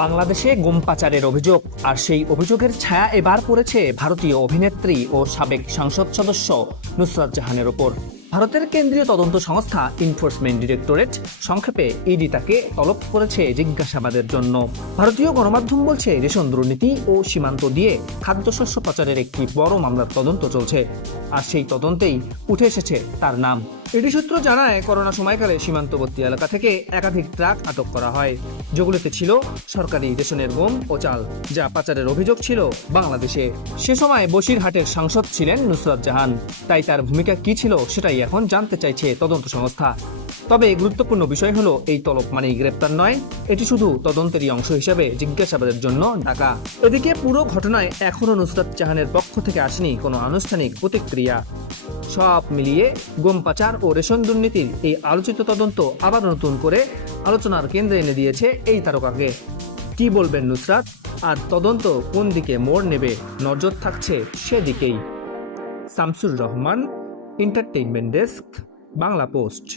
বাংলাদেশে গম পাচারের অভিযোগ, আর সেই অভিযোগের ছায়া এবার পড়েছে ভারতীয় অভিনেত্রী ও সাবেক সংসদ সদস্য নুসরাত জাহানের ওপর। ভারতের কেন্দ্রীয় তদন্ত সংস্থা এনফোর্সমেন্ট ডিরেক্টরেট, সংক্ষেপে ইডি, তাকে তলব করেছে জিজ্ঞাসাবাদের জন্য। ভারতীয় গণমাধ্যম বলছে, রেশন দুর্নীতি ও সীমান্ত দিয়ে খাদ্যশস্য পাচারের একটি বড় মামলার তদন্ত চলছে, আর সেই তদন্তেই উঠে এসেছে তার নাম। ইডি সূত্র জানায়, করোনা সময়কালে সীমান্তবর্তী এলাকা থেকে একাধিক ট্রাক আটক করা হয়, যেগুলোতে ছিল সরকারি রেশনের গম ও চাল, যা পাচারের অভিযোগ ছিল বাংলাদেশে। সে সময় বসিরহাটের সাংসদ ছিলেন নুসরাত জাহান, তাই তার ভূমিকা কি ছিল সেটাই এখন জানতে চাইছে তদন্ত সংস্থা। তবে গুরুত্বপূর্ণ বিষয় হলো, এই তলব মানেই গ্রেপ্তার নয়, এটি শুধু তদন্তেরই অংশ হিসেবে জিজ্ঞাসাবাদের জন্য ডাকা। এদিকে পুরো ঘটনায় এখনো নুসরাত জাহানের পক্ষ থেকে আসেনি কোনো আনুষ্ঠানিক প্রতিক্রিয়া। সব মিলিয়ে গম পাচার ও রেশন দুর্নীতির এই আলোচিত তদন্ত আবার নতুন করে আলোচনার কেন্দ্রে এনে দিয়েছে এই তারকাকে। কি বলবেন নুসরাত, আর তদন্ত কোন দিকে মোড় নেবে, নজর থাকছে সেদিকেই। Shamsur Rahman, entertainment desk, Bangla post.